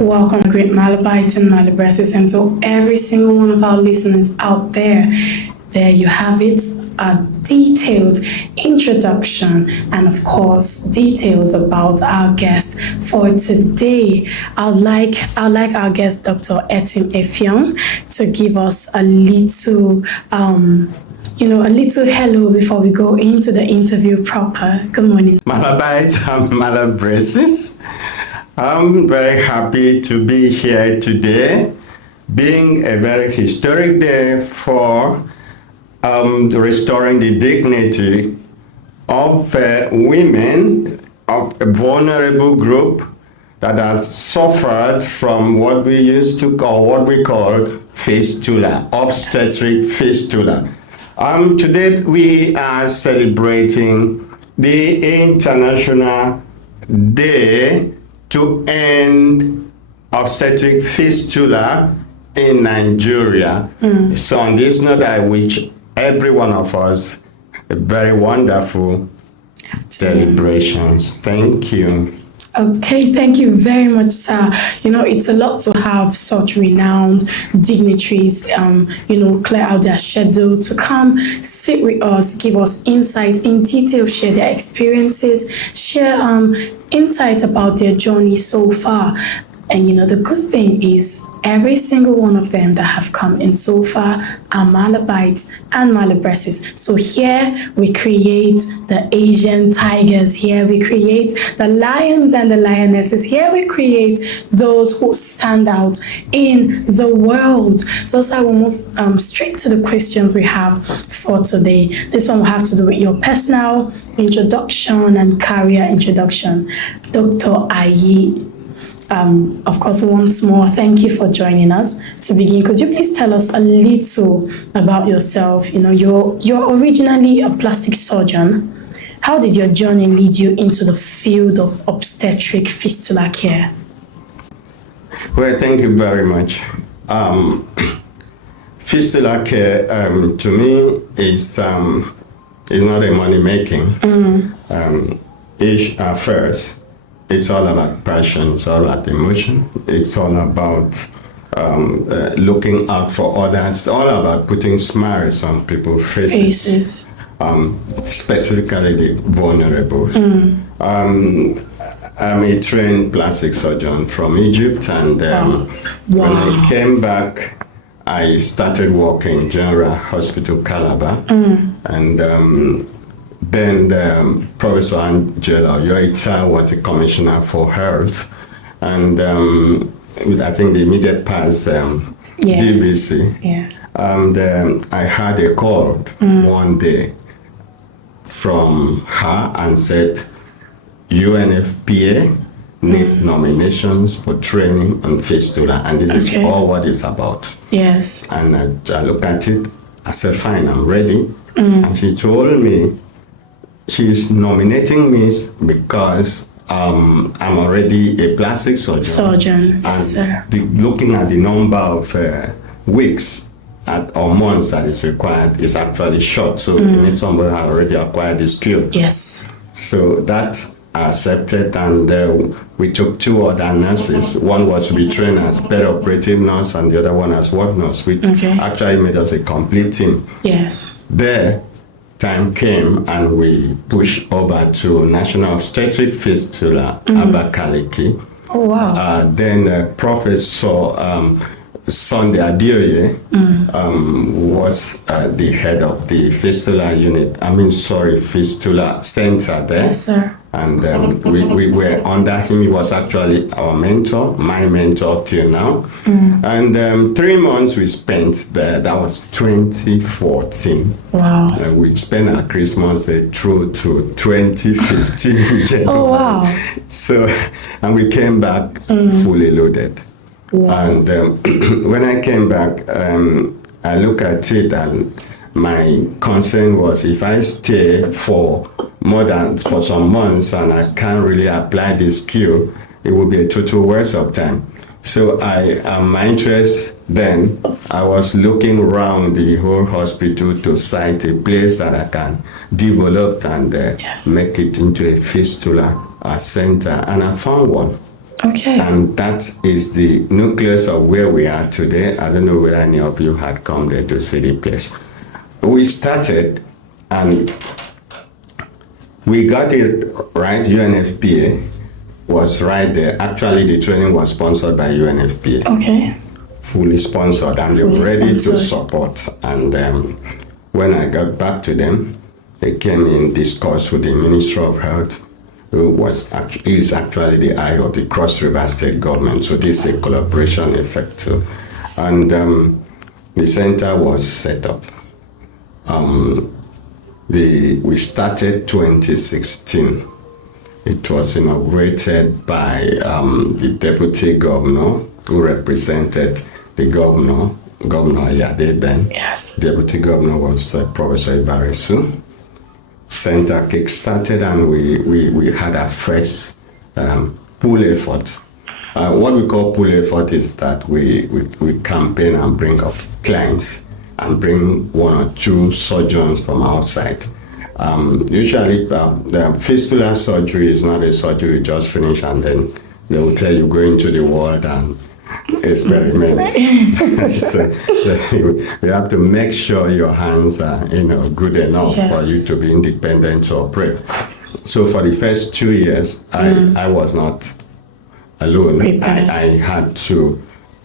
Welcome, great Malabites and Malibresses, and to every single one of our listeners out there. There you have it, a detailed introduction and, of course, details about our guest for today. I'd like our guest, Dr. Etim Effiong, to give us a little hello before we go into the interview proper. Good morning. Malabites and Malibresses. I'm very happy to be here today, being a very historic day for restoring the dignity of women, of a vulnerable group that has suffered from what we call fistula, obstetric fistula. Today we are celebrating the International Day to end obstetric fistula in Nigeria. So on this note, I wish every one of us a very wonderful celebrations. Thank you. Okay, thank you very much, sir. It's a lot to have such renowned dignitaries, clear out their schedule to come sit with us, give us insights in detail, share their experiences, share insights about their journey so far. And the good thing is every single one of them that have come in so far are Malabites and Malibresses. So here we create the Asian tigers. Here we create the lions and the lionesses. Here we create those who stand out in the world. So I will move straight to the questions we have for today. This one will have to do with your personal introduction and career introduction. Dr. Ayi. Of course, once more, thank you for joining us. To begin, could you please tell us a little about yourself? You're originally a plastic surgeon. How did your journey lead you into the field of obstetric fistula care? Well, thank you very much. Fistula care, to me, is not a money making. First. It's all about passion, it's all about emotion, it's all about looking out for others, it's all about putting smiles on people's faces. Specifically the vulnerable. I'm a trained plastic surgeon from Egypt, and when I came back, I started working in General Hospital Calabar, and then Professor Angela Yoita was a commissioner for health, and I think the immediate past DVC. And I had a call one day from her and said, UNFPA needs nominations for training on fistula, and this is all what it's about. Yes. And I looked at it, I said, fine, I'm ready. And she told me, she's nominating me because I'm already a plastic surgeon. Yes, sir. Looking at the number of weeks or months that is required is actually short. So you need somebody who has already acquired the skill. Yes. So that I accepted, and we took two other nurses. One was to be trained as peri-operative nurse, and the other one as ward nurse, which actually made us a complete team. Yes. There, time came and we pushed over to National Obstetric Fistula, Abakaliki. Oh, wow. Then Professor Sunday Adioye was the head of the fistula unit, fistula center there. Yes, sir. And we were under him. He was actually our mentor, my mentor up till now. And 3 months we spent there. That was 2014. Wow. We spent our Christmas through to 2015. Oh, wow. So, and we came back fully loaded. Wow. And when I came back, I look at it, and my concern was, if I stay for some months and I can't really apply this skill, it would be a total waste of time. So my interest then, I was looking around the whole hospital to cite a place that I can develop and make it into a fistula center, and I found one. Okay. And that is the nucleus of where we are today. I don't know whether any of you had come there to see the place. We started and we got it right. UNFPA was right there. Actually, the training was sponsored by UNFPA. Okay. Fully sponsored, and they were ready to support. And when I got back to them, they came in discuss with the Minister of Health, who is actually the eye of the Cross River State government. So this is a collaboration effect too. And the center was set up. We started 2016. It was inaugurated by the deputy governor who represented the Governor Ayade then. Yes. Deputy governor was Professor Ivarisu. Center kick-started, and we had our first pool effort. What we call pool effort is that we campaign and bring up clients and bring one or two surgeons from outside. Usually, the fistula surgery is not a surgery you just finish and then they will tell you go into the ward and experiment. So you have to make sure your hands are good enough for you to be independent to operate. So for the first 2 years, I was not alone. I had to,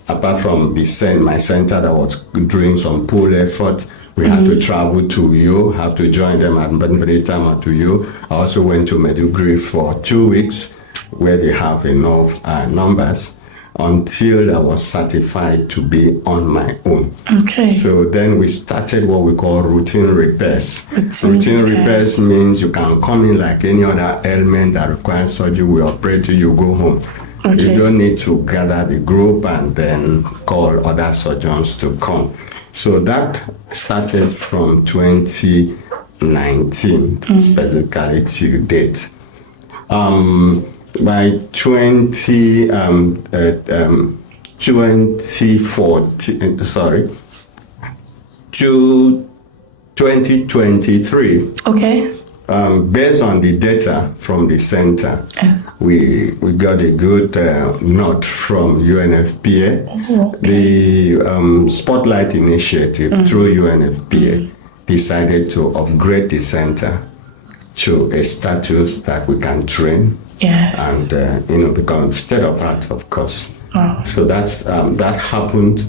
apart from my center that was doing some pool effort, we had to travel to Uyo, have to join them at Benbedetama to Uyo. I also went to Meduguri for 2 weeks where they have enough numbers until I was certified to be on my own. Okay. So then we started what we call routine repairs. Routine repairs means you can come in like any other ailment that requires surgery, we operate you, you go home. Okay. You don't need to gather the group and then call other surgeons to come. So that started from 2019, specifically to date. By 2014, 2023. Okay. Based on the data from the center, yes, we got a good nod from UNFPA. Oh, okay. The Spotlight Initiative through UNFPA decided to upgrade the center to a status that we can train. Yes. And become state of art, of course. Wow. So that's that happened.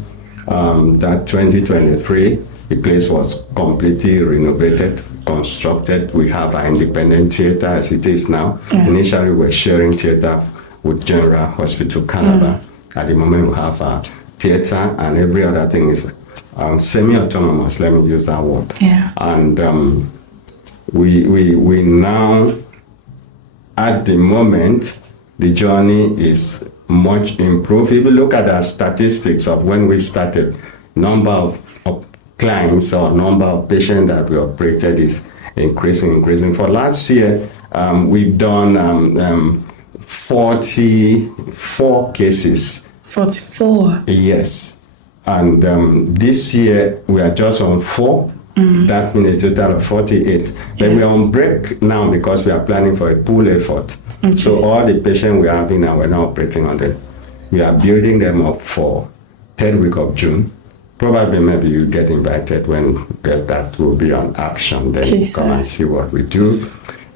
That 2023, the place was completely renovated, constructed. We have our independent theater as it is now. Yes. Initially, we were sharing theater with General Hospital Calabar. At the moment, we have our theater, and every other thing is semi-autonomous. Let me use that word. Yeah. And we now, at the moment, the journey is much improved. If you look at our statistics of when we started, number of clients or number of patients that we operated is increasing. For last year, we've done 44 cases. 44? Yes. And this year, we are just on 4. That means a total of 48. But we are on break now because we are planning for a pool effort. Okay. So all the patients we are having now, we're now operating on them. We are building them up for 3rd week of June. Probably maybe you get invited when that will be on action. Then you come and see what we do.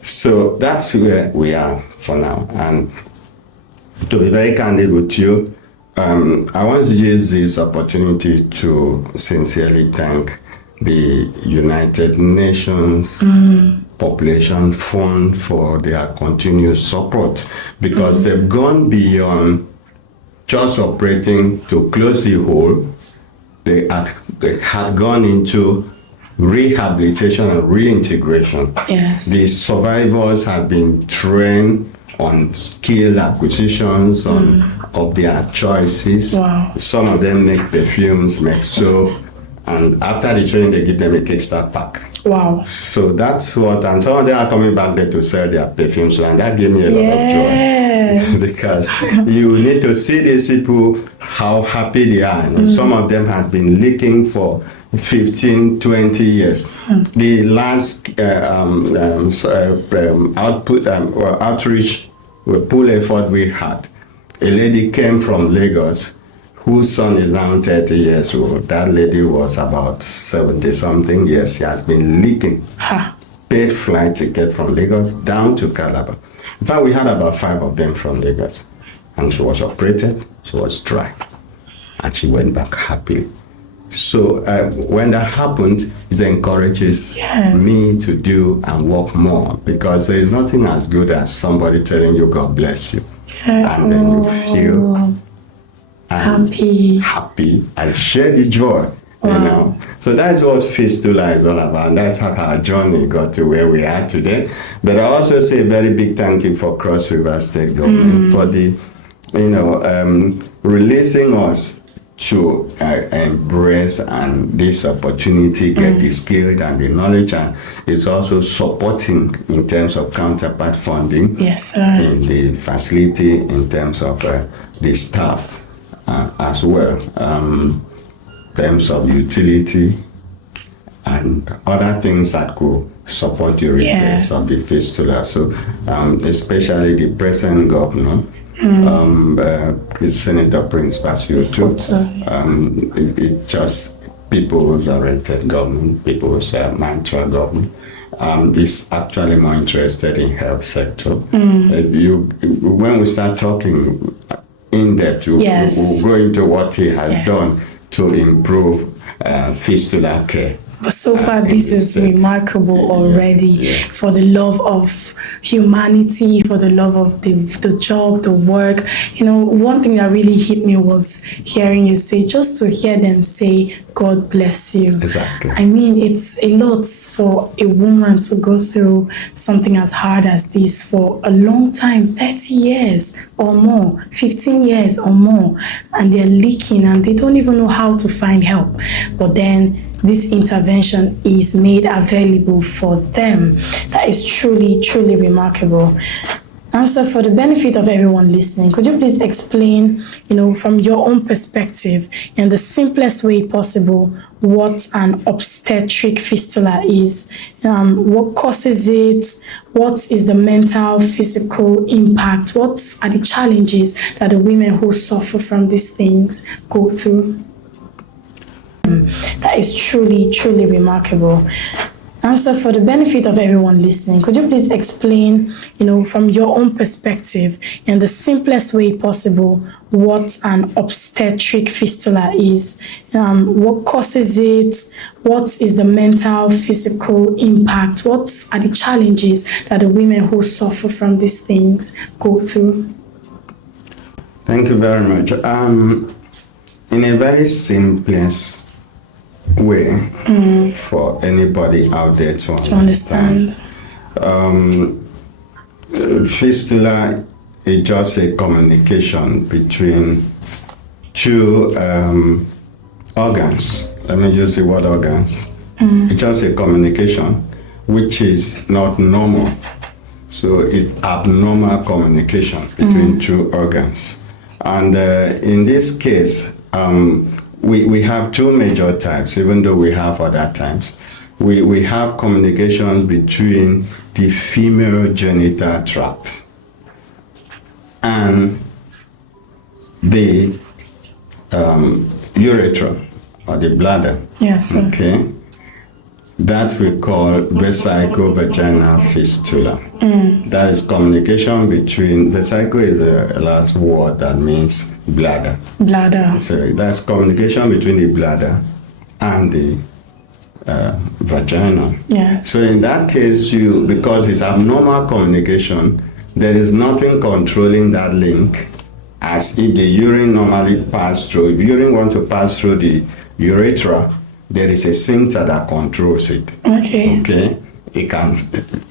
So that's where we are for now. And to be very candid with you, I want to use this opportunity to sincerely thank the United Nations Population Fund for their continuous support, because they've gone beyond just operating to close the hole. They had gone into rehabilitation and reintegration. Yes. The survivors have been trained on skill acquisitions of their choices. Wow. Some of them make perfumes, make soap, and after the training, they give them a kickstart pack. Wow. So that's what, and some of them are coming back there to sell their perfumes, and that gave me a lot of joy. Because you need to see these people, how happy they are. Some of them have been leaking for 15, 20 years. The last outreach pool effort we had, a lady came from Lagos whose son is now 30 years old. That lady was about 70 something years. She has been leaking. Paid flight ticket from Lagos down to Calabar. In fact, we had about 5 of them from Lagos. And she was operated, she was dry. And she went back happily. So when that happened, it encourages me to do and work more, because there is nothing as good as somebody telling you God bless you. And then you feel happy and share the joy. You know, so that's what Fistula is all about. That's how our journey got to where we are today. But I also say a very big thank you for Cross River State Government for the, releasing us to embrace and this opportunity, get the skill and the knowledge, and it's also supporting in terms of counterpart funding. Yes, sir. In the facility, in terms of the staff as well. Terms of utility and other things that could support the repairs of the fistula. So, especially the present governor, Senator Prince Basio too. It just people's-oriented government, people's mantra government. Is actually more interested in health sector. When we start talking in depth, we'll go into what he has done to improve fistula care. But so far, this is remarkable already for the love of humanity, for the love of the job, the work. You know, one thing that really hit me was hearing you say, just to hear them say, God bless you. Exactly. I mean, it's a lot for a woman to go through something as hard as this for a long time, 30 years or more, 15 years or more, and they're leaking and they don't even know how to find help. But then this intervention is made available for them. That is truly, truly remarkable. Now, sir, for the benefit of everyone listening, could you please explain, from your own perspective, in the simplest way possible, what an obstetric fistula is? What causes it? What is the mental, physical impact? What are the challenges that the women who suffer from these things go through? That is truly, truly remarkable. Now, sir, for the benefit of everyone listening, could you please explain, from your own perspective, in the simplest way possible, what an obstetric fistula is? What causes it? What is the mental, physical impact? What are the challenges that the women who suffer from these things go through? Thank you very much. In a very simplest way for anybody out there to understand. Fistula is just a communication between two organs. Let me just say what organs. It's just a communication which is not normal. So it's abnormal communication between two organs. And in this case, we have two major types, even though we have other types. We have communications between the female genital tract and the urethra or the bladder. Yes, sir. Okay. That we call vesico-vaginal fistula. That is communication between, vesico is a last word that means bladder. Bladder. So that's communication between the bladder and the vagina. Yeah. So in that case, because it's abnormal communication, there is nothing controlling that link, as if the urine normally pass through. If urine wants to pass through the urethra, there is a sphincter that controls it. Okay. Okay. It can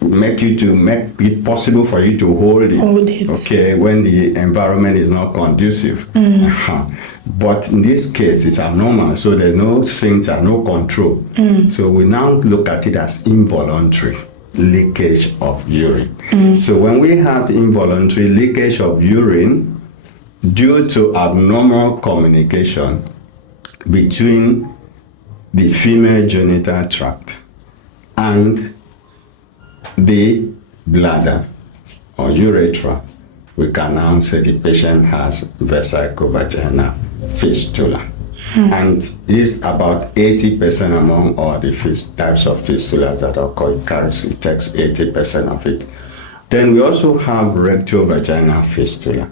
make it possible for you to hold it. Okay, when the environment is not conducive. But in this case, it's abnormal, so there's no sphincter, no control. So we now look at it as involuntary leakage of urine. So when we have involuntary leakage of urine due to abnormal communication between the female genital tract and the bladder or urethra, we can now say the patient has vesicovaginal fistula. And it's about 80% among all the types of fistulas that occur. It takes 80% of it. Then we also have rectovaginal fistula.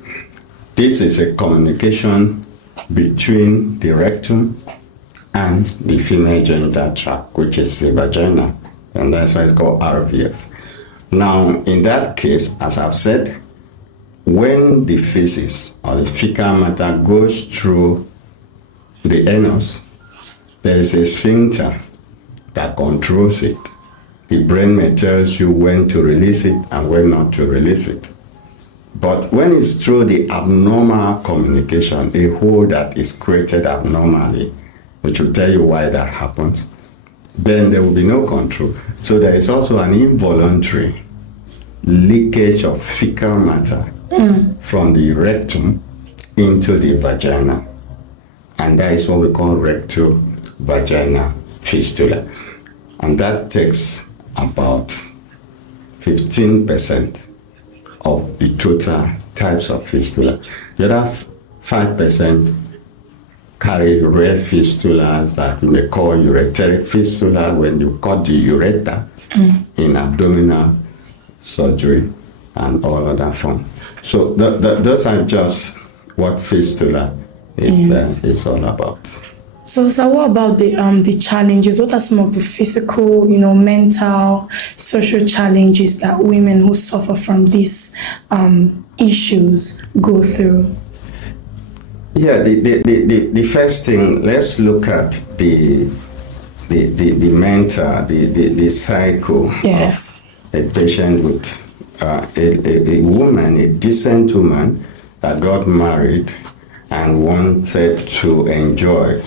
This is a communication between the rectum and the female genital tract, which is the vagina, and that's why it's called RVF. Now, in that case, as I've said, when the feces or the fecal matter goes through the anus, there is a sphincter that controls it. The brain may tell you when to release it and when not to release it. But when it's through the abnormal communication, a hole that is created abnormally, which will tell you why that happens, then there will be no control. So there is also an involuntary leakage of fecal matter from the rectum into the vagina. And that is what we call rectovaginal fistula. And that takes about 15% of the total types of fistula. The other 5% carry rare fistulas that we may call ureteric fistula when you cut the ureter in abdominal surgery and all other forms. So those are just what fistula is all about. So what about the challenges? What are some of the physical, mental, social challenges that women who suffer from these issues go through? Yeah, the first thing, let's look at the mental, the cycle. Yes. Of a patient with a woman, a decent woman that got married and wanted to enjoy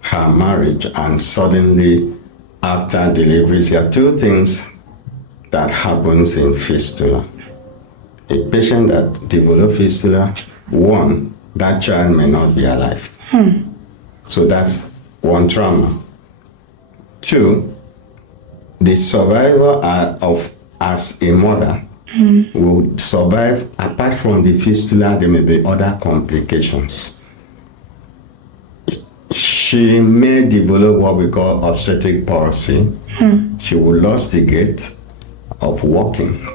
her marriage, and suddenly after deliveries, there are two things that happens in fistula. A patient that develops fistula, one, that child may not be alive. So that's one trauma. Two, the survivor of as a mother will survive. Apart from the fistula, there may be other complications. She may develop what we call obstetric palsy. She will lose the gait of walking.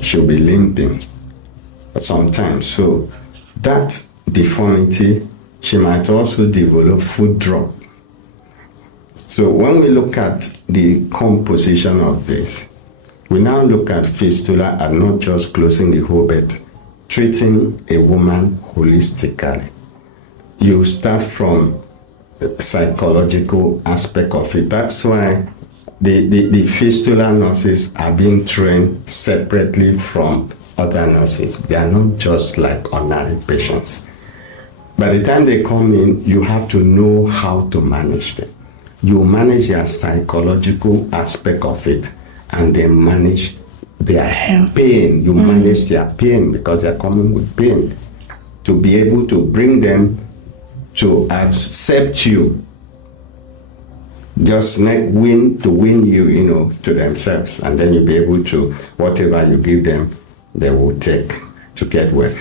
She'll be limping sometimes. So that deformity, she might also develop foot drop. So when we look at the composition of this, we now look at fistula and not just closing the hole, but treating a woman holistically. You start from the psychological aspect of it. That's why the fistula nurses are being trained separately from other nurses. They are not just like ordinary patients. By the time they come in, you have to know how to manage them. You manage their psychological aspect of it, and they manage their pain. You manage their pain because they're coming with pain. To be able to bring them to accept you, just win you, to themselves, and then you'll be able to, whatever you give them, they will take to get well.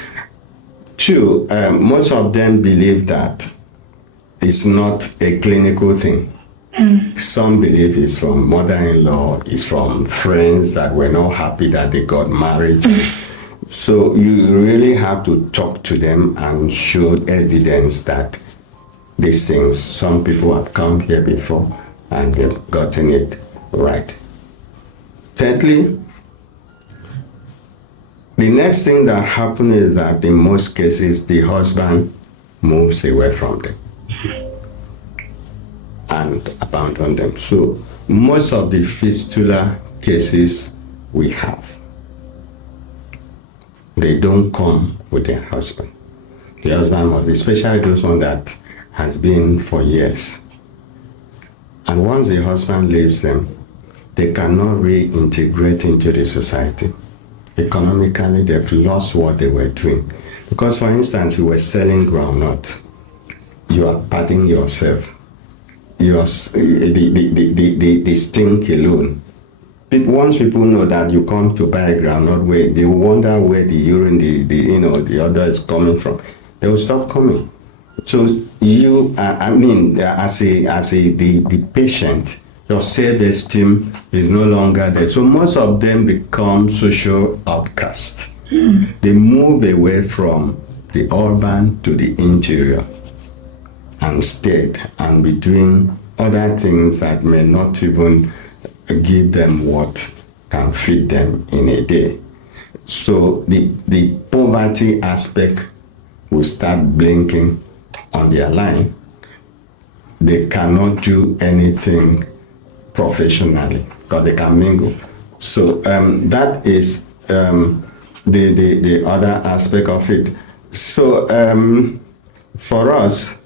Two, most of them believe that it's not a clinical thing. Some believe it's from mother-in-law, it's from friends that were not happy that they got married. So you really have to talk to them and show evidence that these things, some people have come here before and they've gotten it right. Thirdly, the next thing that happens is that in most cases, the husband moves away from them and abandon them. So most of the fistula cases we have, they don't come with their husband. The husband must, especially those ones that has been for years. And once the husband leaves them, they cannot reintegrate into the society. Economically, they've lost what they were doing. Because, for instance, you were selling groundnut. You are padding yourself. The stink alone, once people know that you come to buy groundnut whey, they wonder where the urine, the odor is coming from. They will stop coming. So you, as the patient, your self-esteem is no longer there. So most of them become social outcasts. They move away from the urban to the interior and stayed and be doing other things that may not even give them what can feed them in a day. So the poverty aspect will start blinking on their line. They cannot do anything professionally because they can mingle. So that is the other aspect of it. So for us,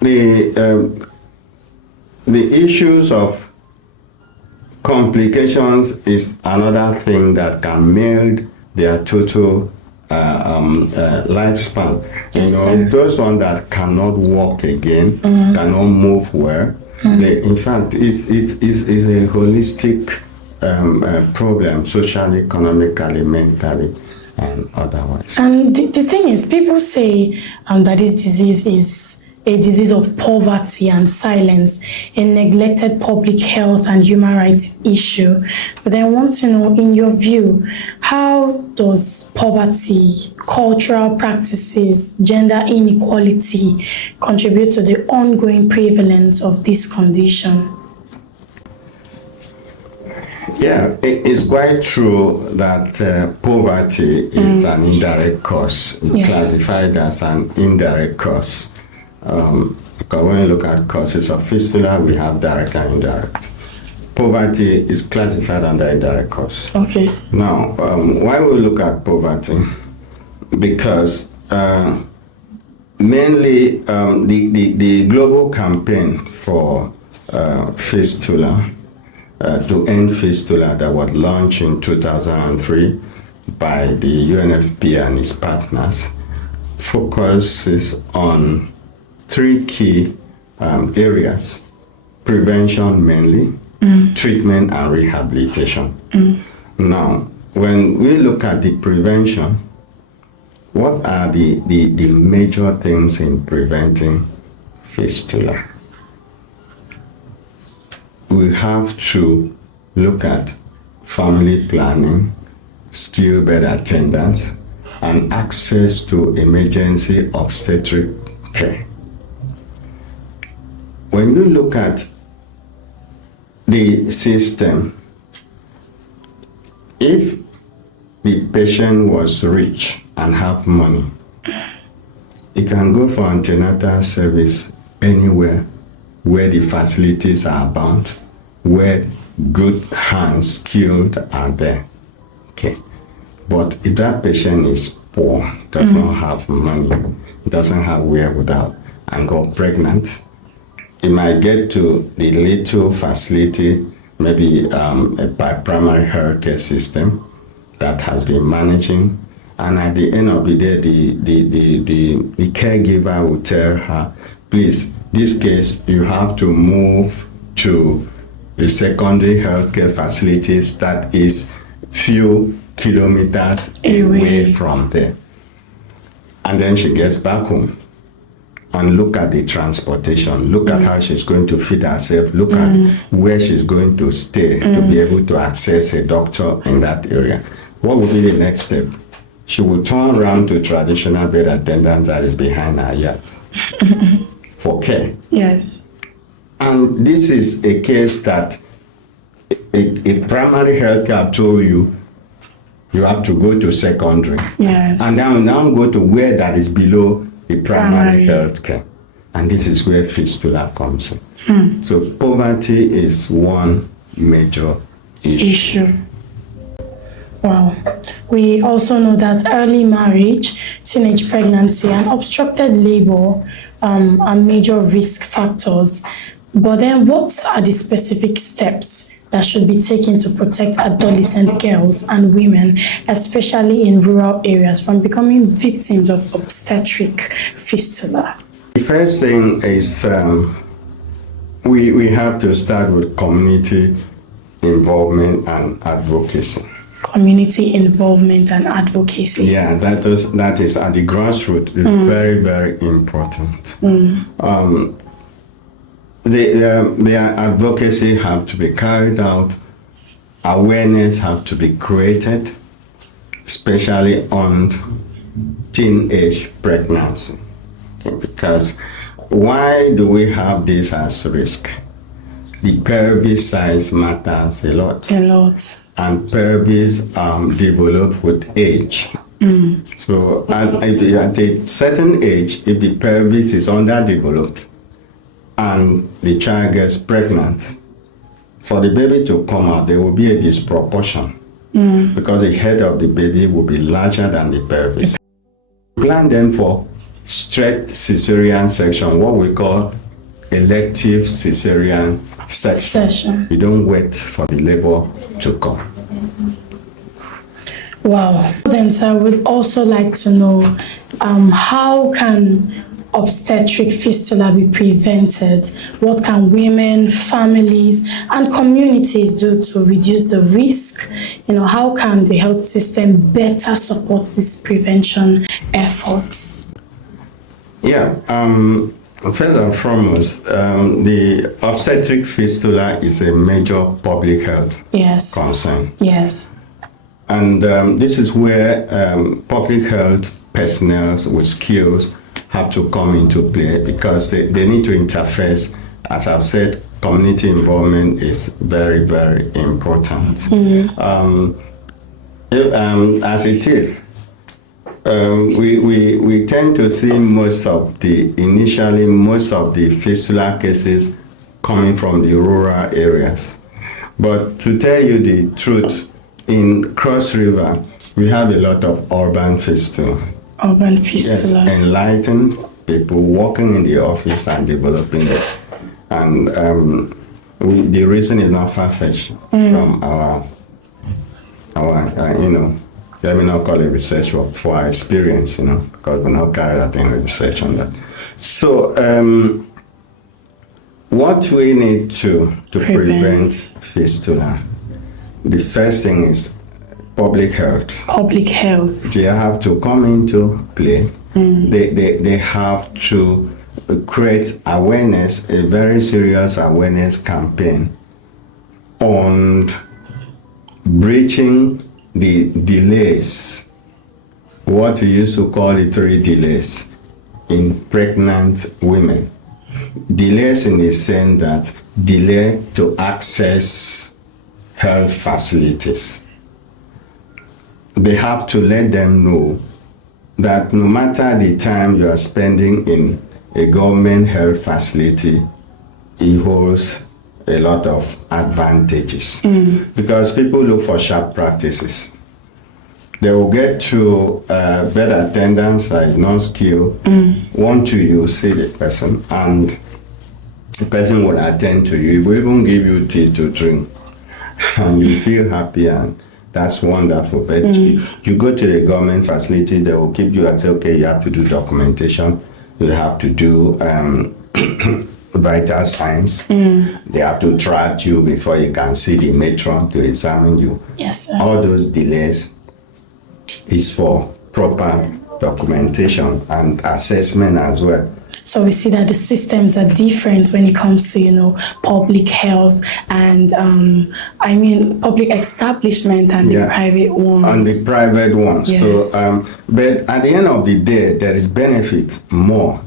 the issues of complications is another thing that can meld their total lifespan. Yes, sir. Those ones that cannot walk again, cannot move well. In fact, it's a holistic problem, socially, economically, mentally, and otherwise. And the thing is, people say that this disease is a disease of poverty and silence, a neglected public health and human rights issue. But I want to know, in your view, how does poverty, cultural practices, gender inequality contribute to the ongoing prevalence of this condition? Yeah, it's quite true that poverty is an indirect cause, classified as an indirect cause. Because when you look at causes of fistula, we have direct and indirect. Poverty is classified under indirect cause. Okay. Now, why we look at poverty? Because mainly the global campaign for fistula, to end fistula, that was launched in 2003 by the UNFPA and its partners, focuses on three key areas: prevention mainly, treatment and rehabilitation. Now, when we look at the prevention, what are the major things in preventing fistula? We have to look at family planning, skilled bed attendance, and access to emergency obstetric care. When you look at the system, if the patient was rich and have money, he can go for antenatal service anywhere where the facilities are abound, where good hands, skilled, are there. Okay. But if that patient is poor, does not have money, doesn't have wherewithal, and got pregnant, it might get to the little facility, maybe by primary health care system that has been managing, and at the end of the day, the caregiver will tell her, please, this case, you have to move to the secondary healthcare facilities that is few kilometers away from there. And then she gets back home and look at the transportation, look at how she's going to feed herself, look at where she's going to stay to be able to access a doctor in that area. What will be the next step? She will turn around to traditional bed attendants that is behind her yard for care. Yes. And this is a case that a primary health care told you have to go to secondary. Yes. And now go to where that is below the primary health care. And this is where fistula comes in. So poverty is one major issue. Wow. We also know that early marriage, teenage pregnancy, and obstructed labor are major risk factors. But then what are the specific steps that should be taken to protect adolescent girls and women, especially in rural areas, from becoming victims of obstetric fistula? The first thing is we have to start with community involvement and advocacy. Community involvement and advocacy. Yeah, that is at the grassroots. Very, very important. The advocacy have to be carried out. Awareness have to be created, especially on teenage pregnancy. Because why do we have this as risk? The pelvis size matters a lot. A lot. And pelvis develop with age. So at a certain age, if the pelvis is underdeveloped and the child gets pregnant, for the baby to come out, there will be a disproportion because the head of the baby will be larger than the pelvis. Plan them for straight cesarean section, what we call elective cesarean section. You don't wait for the labor to come. Wow. Then, sir, I would also like to know how can obstetric fistula be prevented? What can women, families, and communities do to reduce the risk? How can the health system better support these prevention efforts? Yeah. First and foremost, the obstetric fistula is a major public health concern. Yes. And this is where public health personnel with skills have to come into play because they need to interface. As I've said, community involvement is very, very important. As it is, we tend to see most of the fistula cases coming from the rural areas. But to tell you the truth, in Cross River, we have a lot of urban fistula. Urban fistula. Yes, enlightened people working in the office and developing it. And the reason is not far-fetched from our let me not call it research, but for our experience, because we're not carried out any research on that. So, what we need to prevent fistula, the first thing is public health. Public health. They have to come into play. They have to create awareness, a very serious awareness campaign on breaching the delays, what we used to call the 3 delays in pregnant women. Delays in the sense that delay to access health facilities. They have to let them know that no matter the time you are spending in a government health facility, it holds a lot of advantages. Because people look for sharp practices. They will get to bed attendants like non-skilled, you see the person, and the person will attend to you. He will even give you tea to drink, and you feel happy, and that's wonderful. But you go to the government facility, they will keep you and say, okay, you have to do documentation, you have to do vital signs. They have to track you before you can see the matron to examine you. Yes, sir. All those delays is for proper documentation and assessment as well. So we see that the systems are different when it comes to, public health and, public establishment and the private ones. And the private ones. Yes. So, but at the end of the day, there is benefit more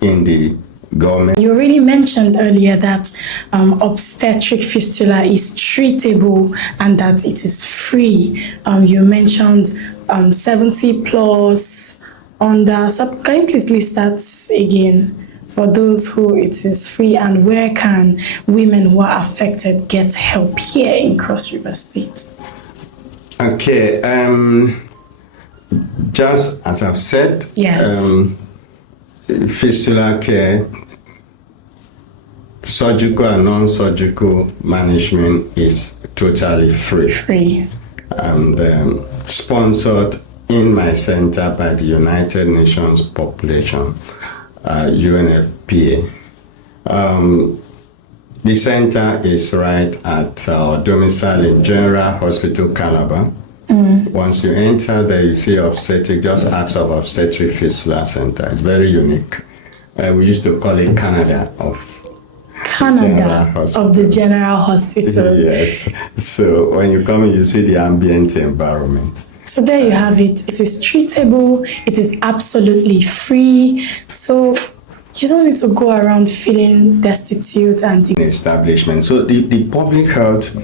in the government. You already mentioned earlier that obstetric fistula is treatable and that it is free. You mentioned 70 plus under. So can you please list that again for those who it is free, and where can women who are affected get help here in Cross River State? Okay. Just as I've said, yes. Fistula care, surgical and non-surgical management is totally free. Free. And sponsored in my center by the United Nations Population, UNFPA. The center is right at our domicile in General Hospital, Calabar. Once you enter there, you see obstetric, just ask of Obstetric Fistula Center. It's very unique. We used to call it Canada of the General Hospital. Yes. So when you come in, you see the ambient environment. So there you have it. It is treatable. It is absolutely free. So you don't need to go around feeling destitute and establishment. So the public health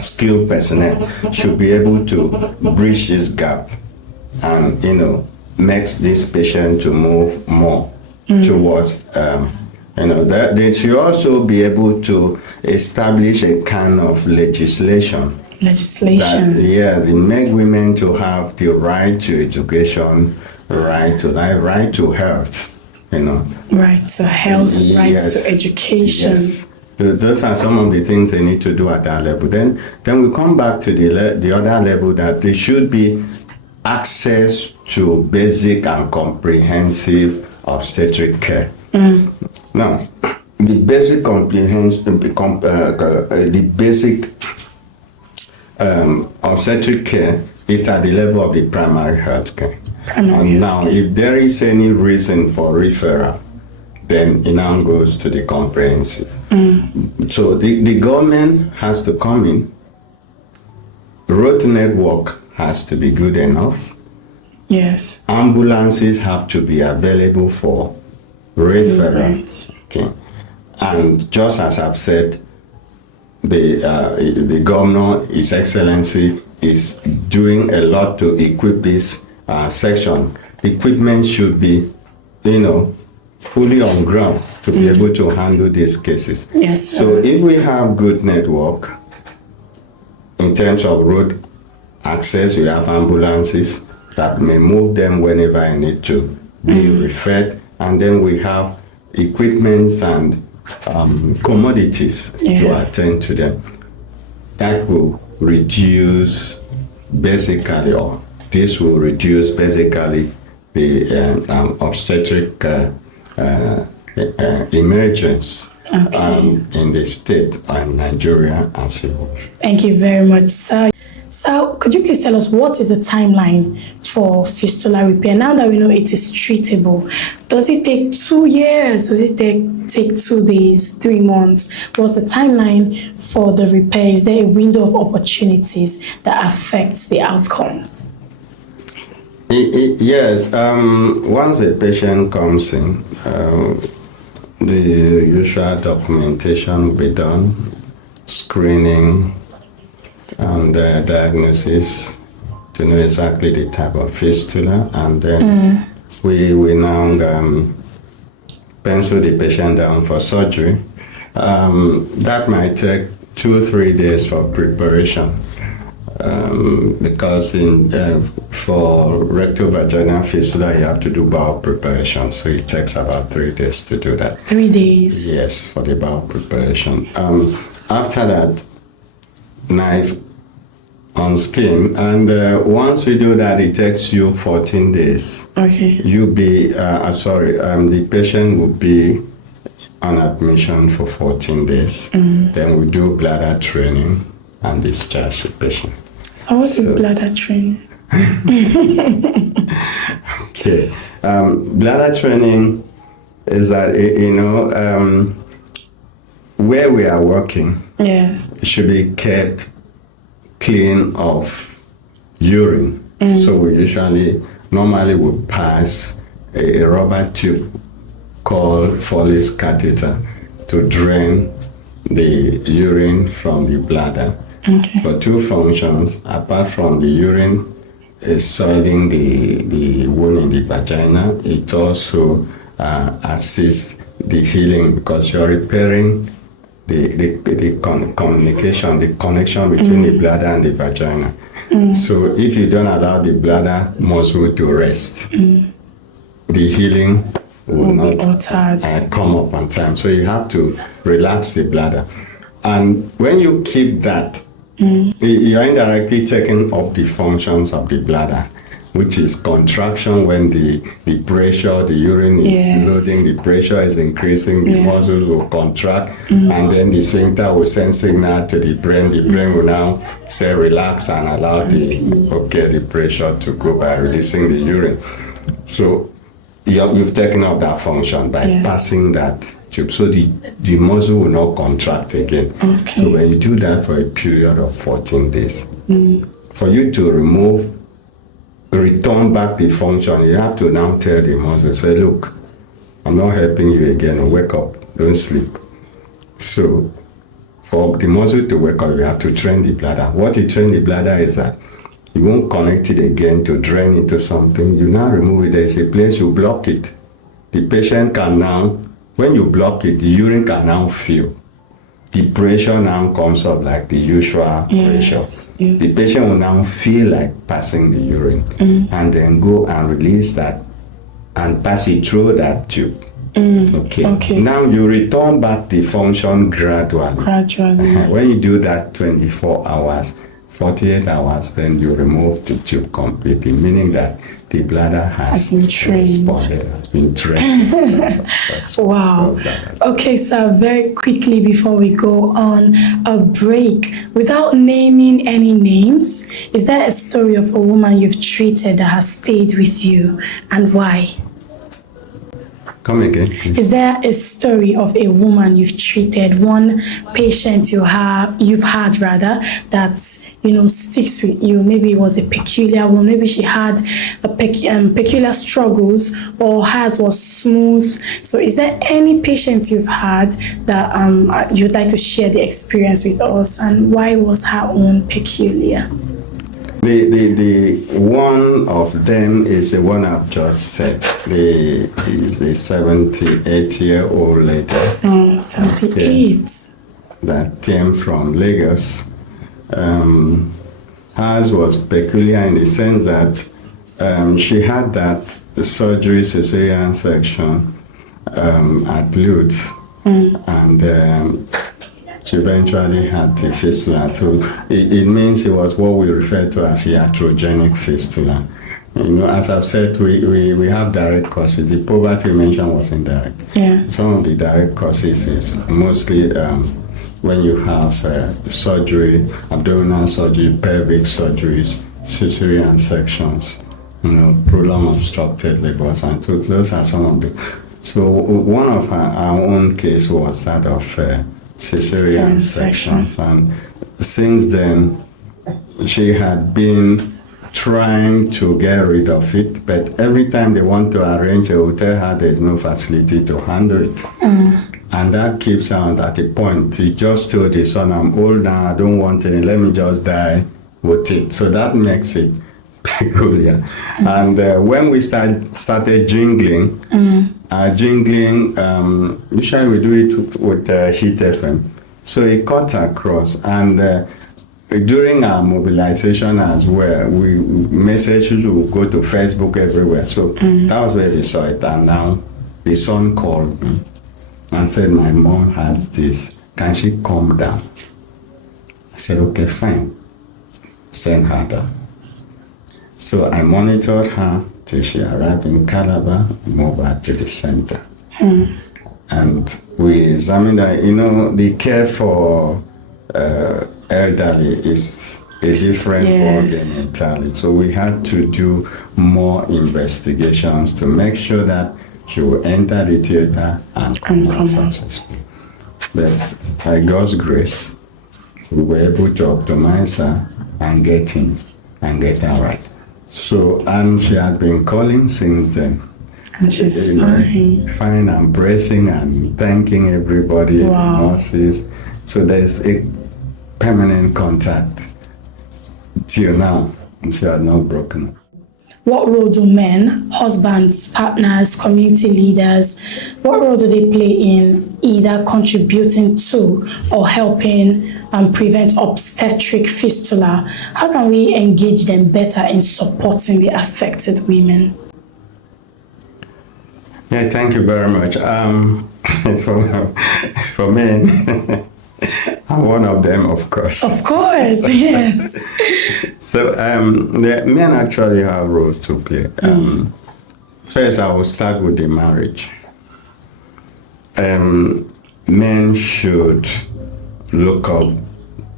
skilled personnel should be able to bridge this gap and, makes this patient to move more towards, that they should also be able to establish a kind of legislation that, they make women to have the right to education, right to life, right to health, Right to health, right to education. Yes. Those are some of the things they need to do at that level. Then we come back to the other level, that there should be access to basic and comprehensive obstetric care. Now, the basic obstetric care is at the level of the primary health care. Now, if there is any reason for referral, then it now goes to the comprehensive. So the government has to come in. Road network has to be good enough. Yes. Ambulances have to be available for referral. Okay. And just as I've said, the governor, His Excellency, is doing a lot to equip this section. The equipment should be, fully on ground to be able to handle these cases. Yes, sir. So if we have good network in terms of road access, we have ambulances that may move them whenever I need to be referred, and then we have equipments and commodities to attend to them. That will reduce basically the obstetric emergence in the state and Nigeria as a whole. Thank you very much, sir. So, could you please tell us what is the timeline for fistula repair? Now that we know it is treatable, does it take 2 years? Does it take 2 days, 3 months? What's the timeline for the repair? Is there a window of opportunities that affects the outcomes? Yes. Once a patient comes in, the usual documentation will be done, screening, and diagnosis to know exactly the type of fistula, and then we now pencil the patient down for surgery. That might take 2 or 3 days for preparation, because for rectovaginal fistula you have to do bowel preparation, so it takes about 3 days to do that. 3 days? Yes, for the bowel preparation. After that, knife on skin, and once we do that, it takes you 14 days. Okay. The patient will be on admission for 14 days. Then we do bladder training and discharge the patient. So what is bladder training? Okay. Bladder training is that, where we are working, yes, it should be kept clean of urine. So we normally would pass a rubber tube called Foley's catheter to drain the urine from the bladder. Okay. For 2 functions, apart from the urine soiling the wound in the vagina, it also assists the healing, because you're repairing the communication, the connection between the bladder and the vagina. So if you don't allow the bladder muscle to rest, the healing will not come up on time. So you have to relax the bladder. And when you keep that, you're indirectly taking up the functions of the bladder. which is contraction when the pressure, the urine is loading, the pressure is increasing, the muscles will contract, and then the sphincter will send signal to the brain. The brain will now say relax and allow the pressure to go by releasing the urine. So you've taken up that function by passing that tube. So the muscle will not contract again. So when you do that for a period of 14 days, for you to return back the function, you have to now tell the muscle, say, look, I'm not helping you again. Wake up, don't sleep. So for the muscle to wake up, you have to train the bladder. What you train the bladder is that you won't connect it again to drain into something. You now remove it. There's a place you block it. The patient can now, when you block it, the urine can now fill. The pressure now comes up like the usual pressure. The patient will now feel like passing the urine and then go and release that and pass it through that tube. Okay. Now you return back the function gradually. When you do that 24 hours, 48 hours, then you remove the tube completely, meaning that the bladder has been responded, has been trained. Wow. Okay, so very quickly before we go on a break, without naming any names, is there a story of a woman you've treated that has stayed with you, and why? Come again, please. Is there a story of a woman you've treated, one patient you've had that sticks with you? Maybe it was a peculiar one. Maybe she had a peculiar struggles, or hers was smooth. So, is there any patient you've had that you'd like to share the experience with us, and why was her own peculiar? The one of them is the one I've just said. Is a 78-year-old lady. 78. That came from Lagos. Hers was peculiar in the sense that she had that surgery, cesarean section at Lutz, and she eventually had the fistula. So it means it was what we refer to as iatrogenic fistula. As I've said, we have direct causes. The poverty you mentioned was indirect. Some of the direct causes is mostly when you have surgery, abdominal surgery, pelvic surgeries, cesarean sections, prolonged obstructed labors, and so those are some of the. So one of our own case was that of cesarean sections, and since then she had been trying to get rid of it, but every time they want to arrange a hotel, her there's no facility to handle it. And that keeps her at a point. He just told his son, I'm old now, I don't want any, let me just die with it. So that makes it peculiar. And when we started jingling, usually we do it with Hit FM. So it cut across, and during our mobilization as well, messages will go to Facebook everywhere. So that was where they saw it. And now the son called me and said, my mom has this. Can she come down? I said, okay, fine. Send her down. So I monitored her till she arrived in Calabar, moved her to the center. And we examined her. The care for elderly is a different ballgame entirely. So we had to do more investigations to make sure that she will enter the theater and come out successful. But by God's grace, we were able to optimize her and get her right. So, and she has been calling since then. And she's fine. Fine and bracing and thanking everybody, the nurses. So there's a permanent contact till now. And she has not broken. What role do men, husbands, partners, community leaders, what role do they play in either contributing to or helping prevent obstetric fistula? How can we engage them better in supporting the affected women? Yeah, thank you very much. For men, I'm one of them, of course. Of course, yes. So the men actually have roles to play. First, I will start with the marriage. Men should look up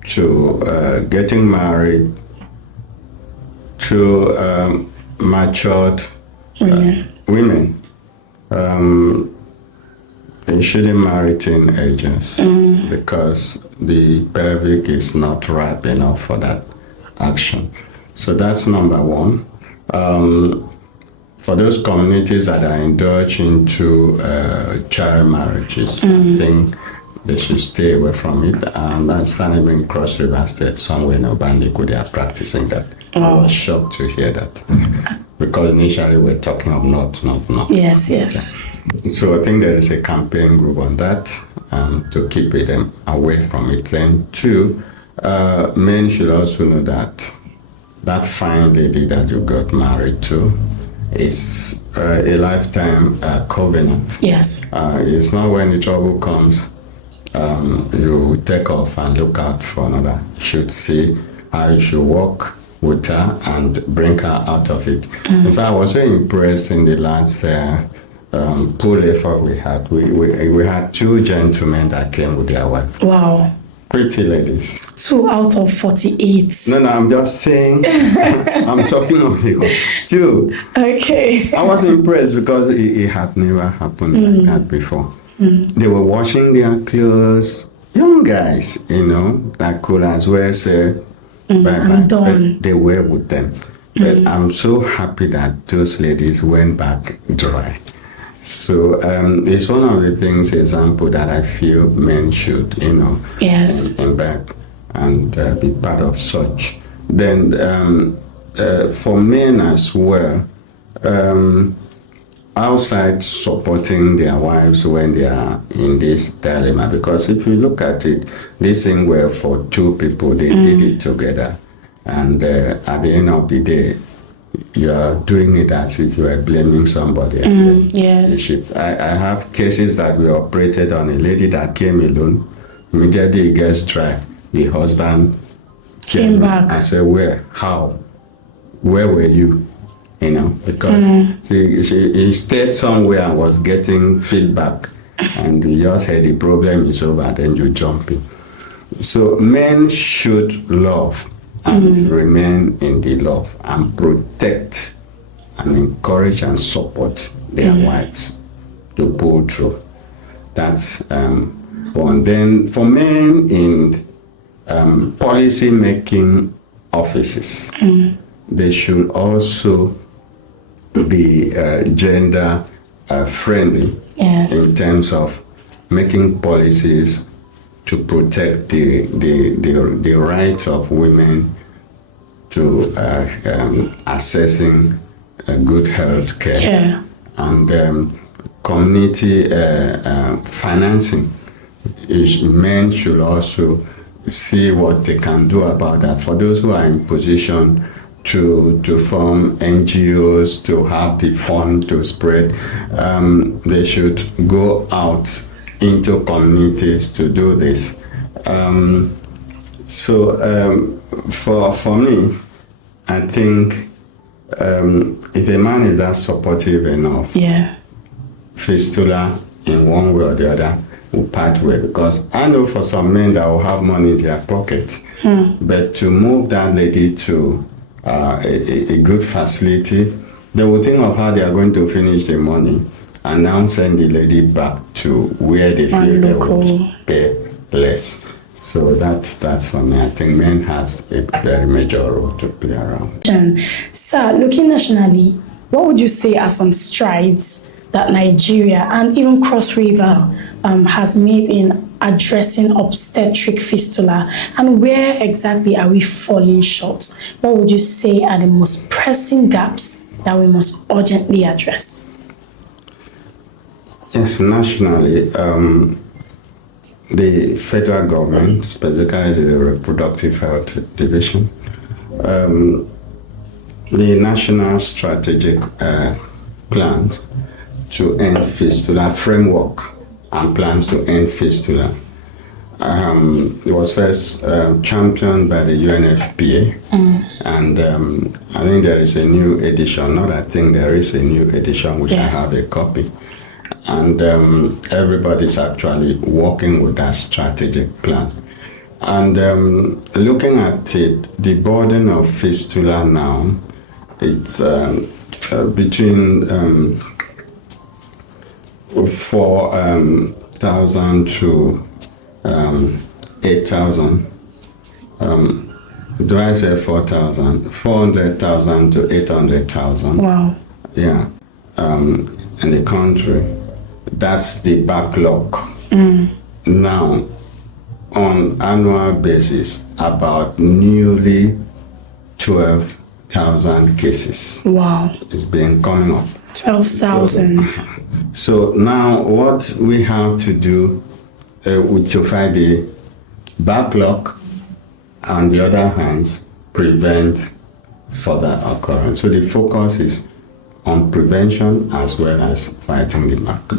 to getting married to matured women. They shouldn't marry teenagers because the pelvic is not ripe enough for that action. So that's number one. For those communities that are indulged into child marriages, I think they should stay away from it. And I stand even in Cross River State, somewhere in Obandiku, they are practicing that. I was shocked to hear that. Because initially we're talking of not. Yes, yes. Okay. So I think there is a campaign group on that to keep them away from it. Then two, men should also know that fine lady that you got married to is a lifetime covenant. Yes. It's not when the trouble comes, you take off and look out for another. You should see how you should work with her and bring her out of it. In fact, I was so impressed in the last pool effort we had. We had two gentlemen that came with their wife. Wow. Pretty ladies. 2 out of 48. No, I'm just saying. I'm talking of the two. Okay. I was impressed because it had never happened like that before. They were washing their clothes. Young guys, that could as well say, I'm done. But they were with them. But I'm so happy that those ladies went back dry. So it's one of the things, example, that I feel men should, yes, embark and be part of such. Then for men as well, outside supporting their wives when they are in this dilemma, because if you look at it, this thing were for two people, they did it together, and at the end of the day, you are doing it as if you are blaming somebody. Yes. I have cases that we operated on a lady that came alone. Immediately it gets dry. The husband came back. I said, where? How? Where were you? Because he stayed somewhere and was getting feedback. And he just said the problem is over, then you jump in. So men should love and remain in the love and protect and encourage and support their wives to pull through. That's one. Then for men in policy making offices, they should also be gender friendly. Yes. In terms of making policies to protect the right of women to accessing good health care and community financing. Men should also see what they can do about that. For those who are in position to form NGOs, to have the fund to spread, they should go out into communities to do this. For me, I think if a man is that supportive enough, fistula in one way or the other will part way, because I know for some men that will have money in their pocket, but to move that lady to a good facility, they will think of how they are going to finish the money and now send the lady back to where they feel they will pay less. So that's for me. I think men has a very major role to play around. Sir, looking nationally, what would you say are some strides that Nigeria and even Cross River has made in addressing obstetric fistula, and where exactly are we falling short? What would you say are the most pressing gaps that we must urgently address? Yes, nationally, the federal government, specifically the Reproductive Health Division, the National Strategic Plan to End Fistula framework and plans to end fistula It was first championed by the UNFPA, and I think there is a new edition. Not I think there is a new edition, which Yes. I have a copy. And everybody's actually working with that strategic plan. And looking at it, the burden of fistula now, it's between 4,000 to 8,000. Do I say 4,000? 400,000 to 800,000. Wow. Yeah, in the country. That's the backlog. Now, on annual basis, about newly 12,000 cases Wow. is being coming up. 12,000. So now what we have to do to fight the backlog, on the other hand, prevent further occurrence. So the focus is on prevention as well as fighting the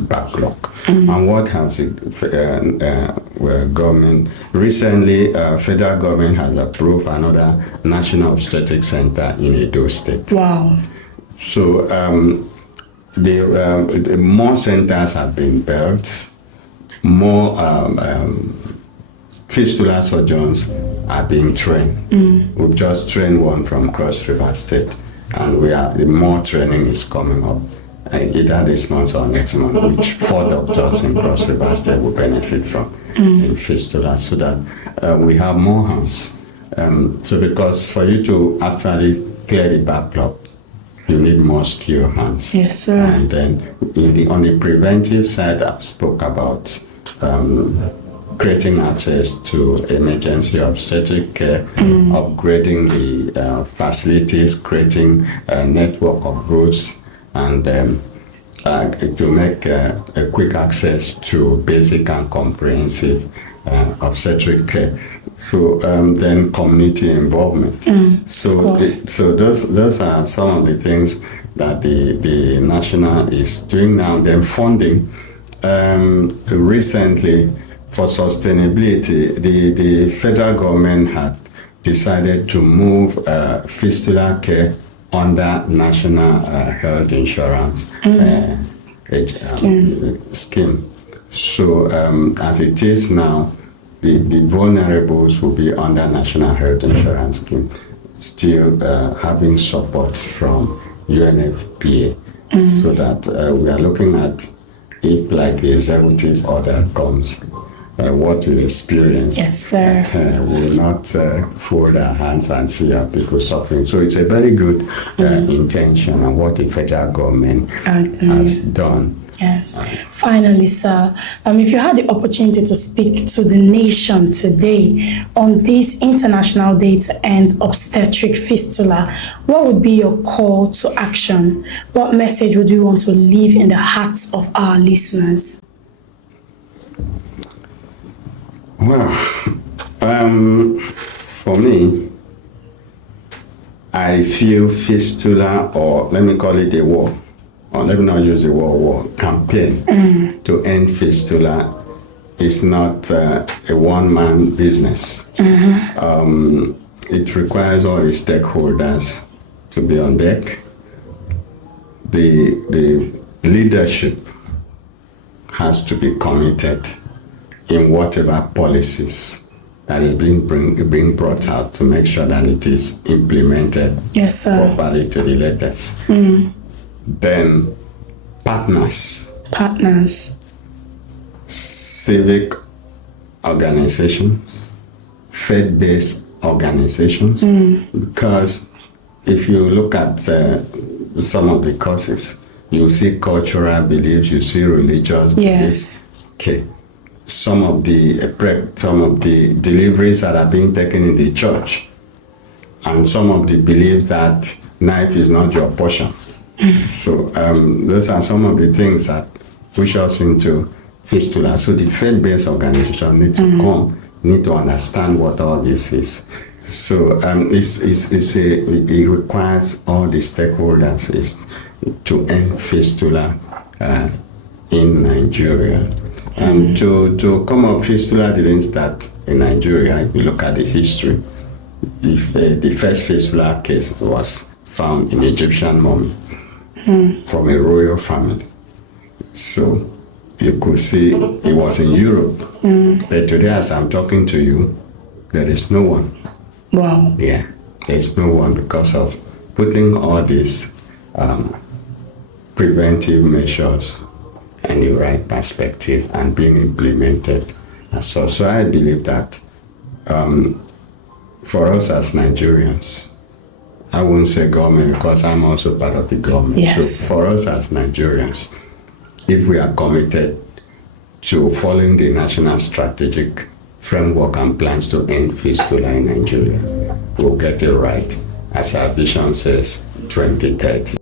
backlog. And what has the government recently? Federal government has approved another national obstetric center in Edo State. Wow. So the more centers have been built, more fistula surgeons are being trained. We've just trained one from Cross River State, and the more training is coming up. Either this month or next month, which 4 doctors in Cross River State will benefit from in fistula, so that we have more hands. So because for you to actually clear the backlog, you need more skilled hands. Yes, sir. And then on the preventive side, I spoke about creating access to emergency obstetric care, upgrading the facilities, creating a network of routes, and to make a quick access to basic and comprehensive obstetric care. So then community involvement. So those are some of the things that the national is doing now. Then funding. Recently, for sustainability, the federal government had decided to move fistula care under national health insurance scheme. So as it is now, the vulnerables will be under national health insurance scheme, still having support from UNFPA, so that we are looking at, if like the executive order comes, what we experience. Yes, sir. We will not fold our hands and see our people suffering. So it's a very good intention and what the federal government has done. Yes. Finally, sir, if you had the opportunity to speak to the nation today on this International Day to End Obstetric Fistula, what would be your call to action? What message would you want to leave in the hearts of our listeners? Well, for me, I feel fistula, or let me call it a war, or let me not use the word war, campaign to end fistula is not a one-man business. It requires all the stakeholders to be on deck. The leadership has to be committed in whatever policies that is being brought out to make sure that it is implemented properly to the letters. Then partners, civic organizations, faith-based organizations, because if you look at some of the causes, you see cultural beliefs, you see religious beliefs. Okay. Some of the deliveries that are being taken in the church, and some of the belief that knife is not your portion. So those are some of the things that push us into fistula. So the faith-based organization need to need to understand what all this is. So it requires all the stakeholders to end fistula in Nigeria. To come up, fistula didn't start in Nigeria. If you look at the history, the first fistula case was found in Egyptian mummy from a royal family. So you could see it was in Europe. But today, as I'm talking to you, there is no one. Wow. Yeah, there's no one because of putting all these preventive measures in the right perspective and being implemented. And so I believe that for us as Nigerians, I won't say government because I'm also part of the government. Yes. So for us as Nigerians, if we are committed to following the national strategic framework and plans to end fistula in Nigeria, we'll get it right, as our vision says, 2030.